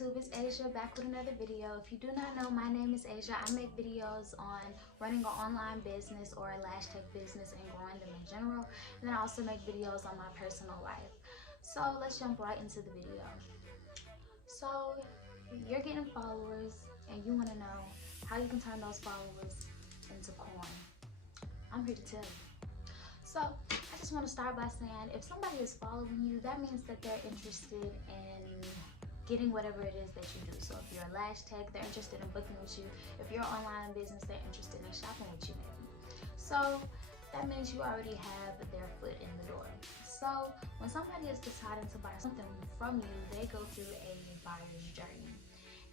YouTube, it's Asia back with another video. If you do not know, my name is Asia. I make videos on running an online business or a lash tech business and growing them in general. And then I also make videos on my personal life. So let's jump right into the video. So you're getting followers and you want to know how you can turn those followers into coin. I'm here to tell you. So I just want to start by saying if somebody is following you, that means that they're interested in getting whatever it is that you do. So if you're a lash tech, they're interested in booking with you. If you're online business, they're interested in shopping with you maybe. So that means you already have their foot in the door. So when somebody is deciding to buy something from you, they go through a buyer's journey.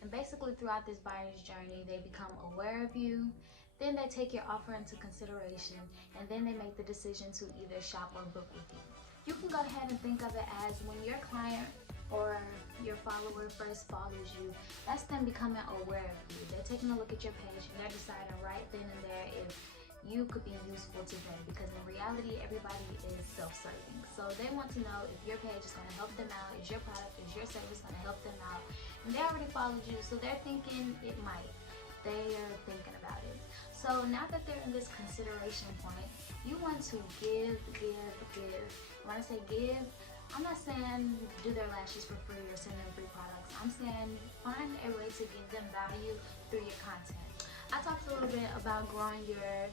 And basically throughout this buyer's journey, they become aware of you. Then they take your offer into consideration, and then they make the decision to either shop or book with you. You can go ahead and think of it as when your client or your follower first follows you, that's them becoming aware of you. They're taking a look at your page and they're deciding right then and there if you could be useful to them, because in reality everybody is self-serving. So they want to know if your page is going to help them out, is your product, is your service going to help them out, and they already followed you, so they're thinking it might. They are thinking about it. So now that they're in this consideration point, you want to give. When I say give, I'm not saying do their lashes for free or send them free products. I'm saying find a way to give them value through your content. I talked a little bit about growing your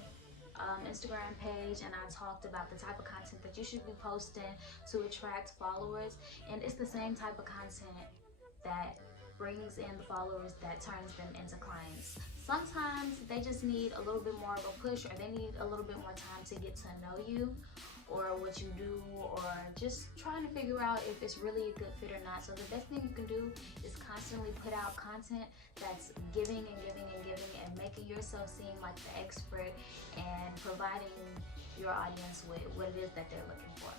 Instagram page, and I talked about the type of content that you should be posting to attract followers, and it's the same type of content that brings in the followers that turns them into clients. Sometimes they just need a little bit more of a push, or they need a little bit more time to get to know you or what you do, or just trying to figure out if it's really a good fit or not. So the best thing you can do is constantly put out content that's giving and giving and giving, and making yourself seem like the expert and providing your audience with what it is that they're looking for.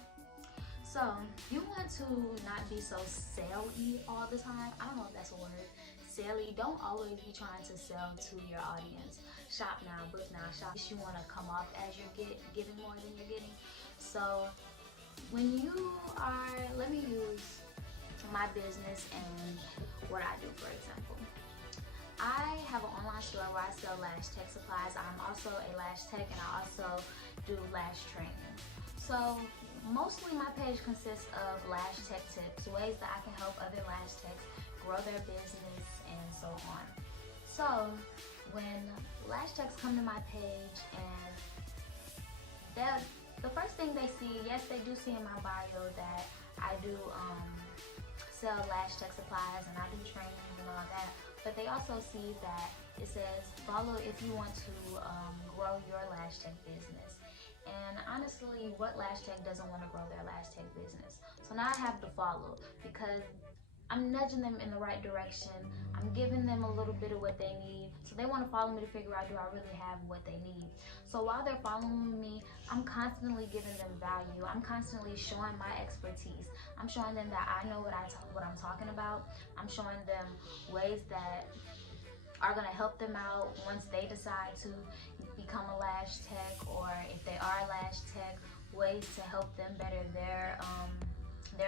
So you want to not be so sale-y all the time. I don't know if that's a word. Sale-y. Don't always be trying to sell to your audience. Shop now, book now, shop. You want to come off as you're giving more than you're getting. So when you are, let me use my business and what I do, for example. I have an online store where I sell lash tech supplies. I'm also a lash tech, and I also do lash training. So mostly my page consists of lash tech tips, ways that I can help other lash techs grow their business and so on. So when lash techs come to my page, and the first thing they see, yes, they do see in my bio that I do sell lash tech supplies and I do training and all that, but they also see that it says follow if you want to grow your lash tech business. And honestly, what lash tech doesn't want to grow their lash tech business? So now I have to follow, because I'm nudging them in the right direction. I'm giving them a little bit of what they need. So they want to follow me to figure out, do I really have what they need? So while they're following me, I'm constantly giving them value. I'm constantly showing my expertise. I'm showing them that I know what I'm talking about. I'm showing them ways that are going to help them out once they decide to become a lash tech, or if they are a lash tech, ways to help them better their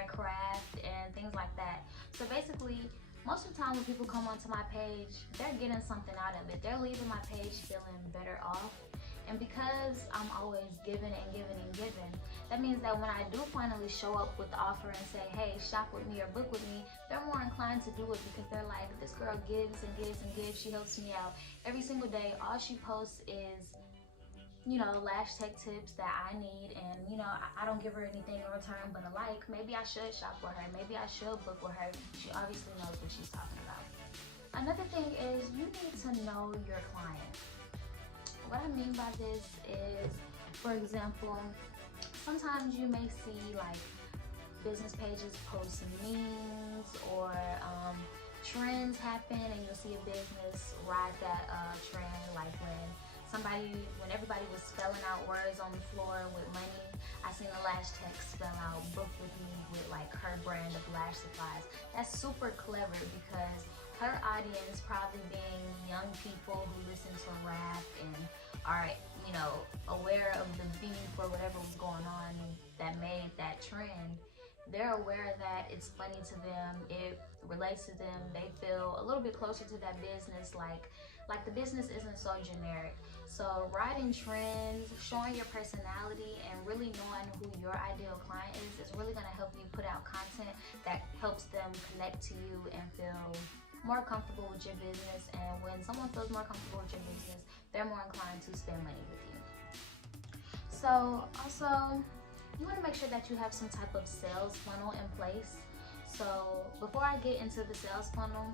craft and things like that. So basically, most of the time when people come onto my page, they're getting something out of it. They're leaving my page feeling better off. And because I'm always giving and giving and giving, that means that when I do finally show up with the offer and say, hey, shop with me or book with me, they're more inclined to do it, because they're like, this girl gives and gives and gives. She helps me out every single day. All she posts is, you know, lash tech tips that I need, and you know, I don't give her anything in return but a like. Maybe I should shop with her, maybe I should book with her. She obviously knows what she's talking about. Another thing is, you need to know your client. What I mean by this is, for example, sometimes you may see like business pages post memes or trends happen, and you'll see a business ride that trend, like when everybody was spelling out words on the floor with money. I seen a lash tech spell out book with me with like her brand of lash supplies. That's super clever, because her audience probably being young people who listen to rap and are, you know, aware of the beef or whatever was going on that made that trend. they're aware that it's funny to them, it relates to them, they feel a little bit closer to that business, like the business isn't so generic. So riding trends, showing your personality, and really knowing who your ideal client is really going to help you put out content that helps them connect to you and feel more comfortable with your business. And when someone feels more comfortable with your business, they're more inclined to spend money with you. So also, you want to make sure that you have some type of sales funnel in place. So before I get into the sales funnel,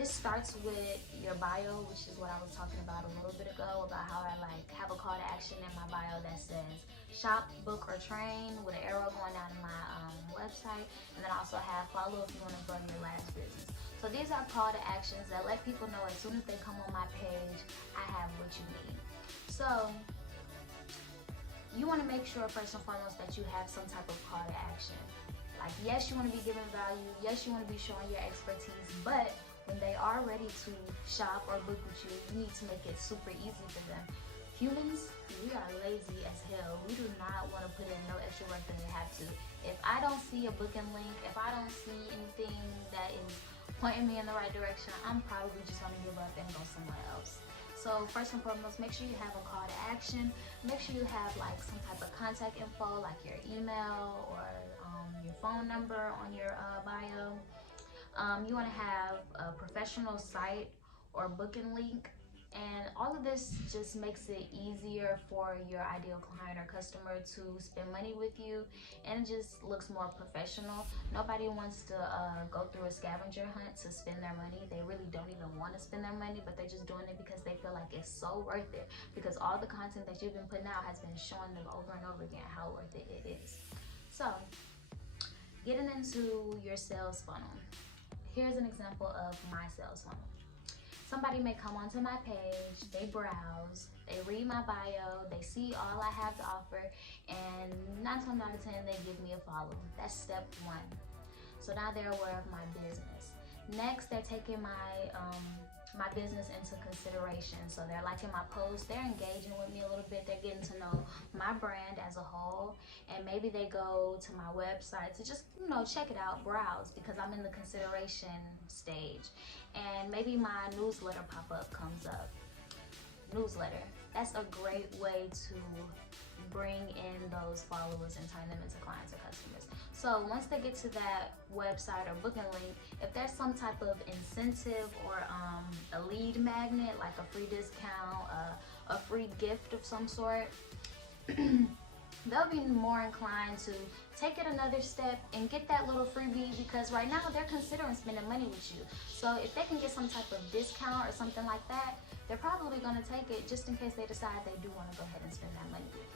this starts with your bio, which is what I was talking about a little bit ago, about how I have a call to action in my bio that says shop, book, or train, with an arrow going down to my website. And then I also have follow if you want to grow your LASH business. So these are call to actions that let people know as soon as they come on my page, I have what you need. So you want to make sure first and foremost that you have some type of call to action. Like, yes, you want to be giving value, yes, you want to be showing your expertise, but when they are ready to shop or book with you, you need to make it super easy for them. Humans, we are lazy as hell. We do not want to put in no extra work than they have to. If I don't see a booking link, if I don't see anything that is pointing me in the right direction, I'm probably just going to give up and go somewhere else. So first and foremost, make sure you have a call to action. Make sure you have some type of contact info, like your email or your phone number on your bio. You want to have a professional site or booking link, and all of this just makes it easier for your ideal client or customer to spend money with you, and it just looks more professional. Nobody wants to go through a scavenger hunt to spend their money. They really don't even want to spend their money, but they're just doing it because they feel like it's so worth it, because all the content that you've been putting out has been showing them over and over again how worth it is. So getting into your sales funnel. Here's an example of my sales funnel. Somebody may come onto my page, they browse, they read my bio, they see all I have to offer, and 9 times out of 10, they give me a follow. That's step 1. So now they're aware of my business. Next, they're taking my business into consideration. So they're liking my posts, they're engaging with me a little bit, they're getting to know my brand as a whole, and maybe they go to my website to just, check it out, browse, because I'm in the consideration stage. And maybe my newsletter pop-up comes up. Newsletter, that's a great way to bring in those followers and turn them into clients or customers. So once they get to that website or booking link, if there's some type of incentive or a lead magnet, like a free discount, a free gift of some sort, they'll be more inclined to take it another step and get that little freebie, because right now they're considering spending money with you. So if they can get some type of discount or something like that, they're probably going to take it, just in case they decide they do want to go ahead and spend that money with you.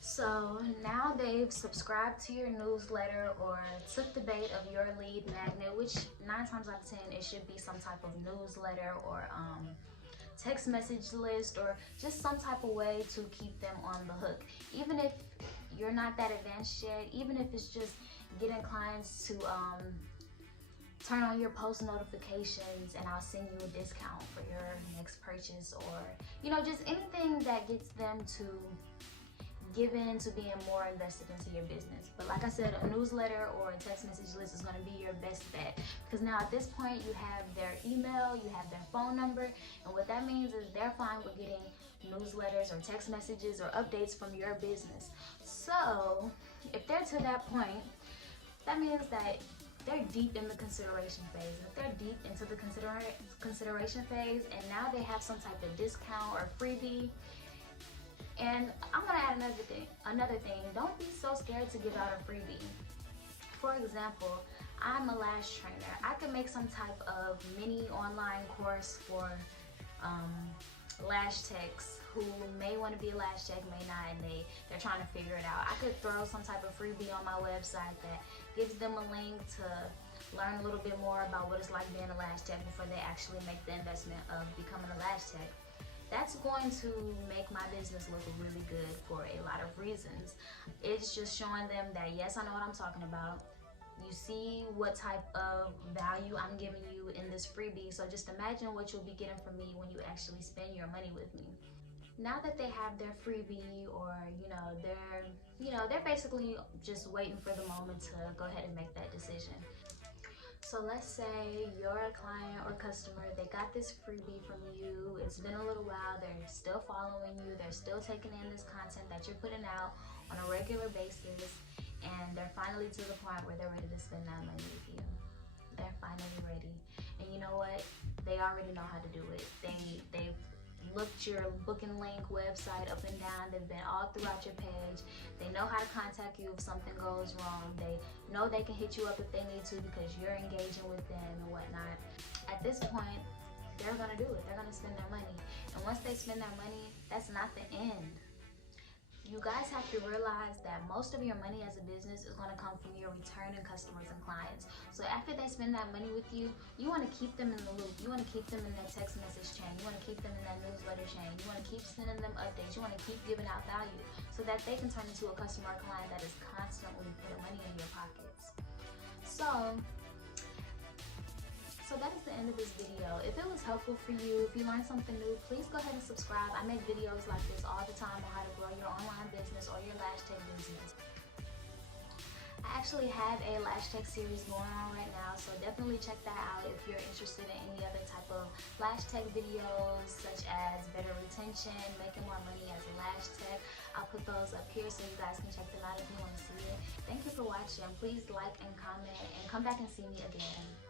So now they've subscribed to your newsletter or took the bait of your lead magnet, which 9 times out of 10 it should be some type of newsletter or text message list, or just some type of way to keep them on the hook. Even if you're not that advanced yet, even if it's just getting clients to turn on your post notifications and I'll send you a discount for your next purchase, or just anything that gets them to give in to being more invested into your business. But like I said, a newsletter or a text message list is going to be your best bet, because now at this point you have their email, you have their phone number, and what that means is they're fine with getting newsletters or text messages or updates from your business. So if they're to that point, that means that they're deep in the consideration phase. If they're deep into the consideration phase and now they have some type of discount or freebie. And I'm gonna add another thing. Don't be so scared to give out a freebie. For example, I'm a LASH trainer. I could make some type of mini online course for LASH techs who may want to be a LASH tech, may not, and they're trying to figure it out. I could throw some type of freebie on my website that gives them a link to learn a little bit more about what it's like being a LASH tech before they actually make the investment of becoming a LASH tech. That's going to make my business look really good for a lot of reasons. It's just showing them that, yes, I know what I'm talking about. You see what type of value I'm giving you in this freebie. So just imagine what you'll be getting from me when you actually spend your money with me. now that they have their freebie, or they're basically just waiting for the moment to go ahead and make that decision. So let's say you're a client or customer, they got this freebie from you, it's been a little while, they're still following you, they're still taking in this content that you're putting out on a regular basis, and they're finally to the point where they're ready to spend that money with you. They're finally ready. And you know what? They already know how to do it. They've looked your booking link website up and down. They've been all throughout your page. They know how to contact you if something goes wrong. They know they can hit you up if they need to because you're engaging with them and whatnot. At this point, they're gonna do it. They're gonna spend their money. And once they spend their money, that's not the end. You guys have to realize that most of your money as a business is going to come from your returning customers and clients. So after they spend that money with you, you want to keep them in the loop. You want to keep them in that text message chain. You want to keep them in that newsletter chain. You want to keep sending them updates. You want to keep giving out value so that they can turn into a customer or client that is constantly putting money in your pockets. So that is the end of this video. If it was helpful for you, if you learned something new, please go ahead and subscribe. I make videos like this all the time on how to grow your online business or your lash tech business. I actually have a lash tech series going on right now, so definitely check that out if you're interested in any other type of lash tech videos, such as better retention, making more money as a lash tech. I'll put those up here so you guys can check them out if you want to see it. Thank you for watching. Please like and comment and come back and see me again.